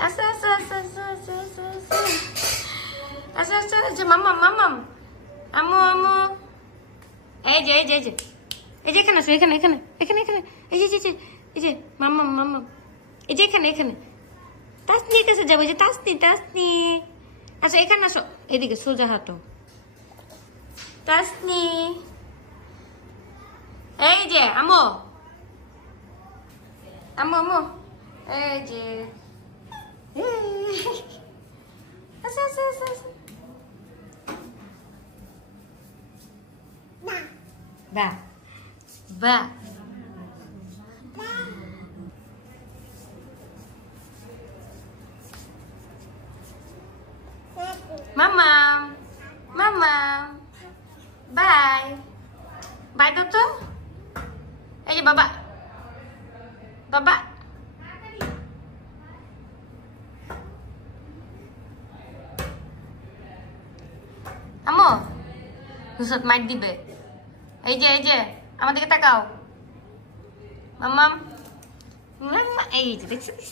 আসো আসো আসো আসো আসো আসো আসো আসো আসো মাম্মাম মাম্মাম আমু আমু এই যে এই যে এই যে এই যে এখানে আসো এখানে এখানে এখানে এখানে এই যে এই যে মাম্মাম মাম্মাম এই যে এখানে এখানে তাসনির কাছে যাবো যে তাসনি তাসনি আচ্ছা এখানে আসো এদিকে সোজা হাঁটো তাসনি এই যে আমু আমু আমু এই যে আসো আসো আসো আসো বা বা মামা মামা বাই বাই দাও তো এই যে বাবা বাবা আমো নুসরাত মাইর দিবে এই যে আমাদেরকে তাকাও মাম্মাম মাম্মা এই যে দেখছিস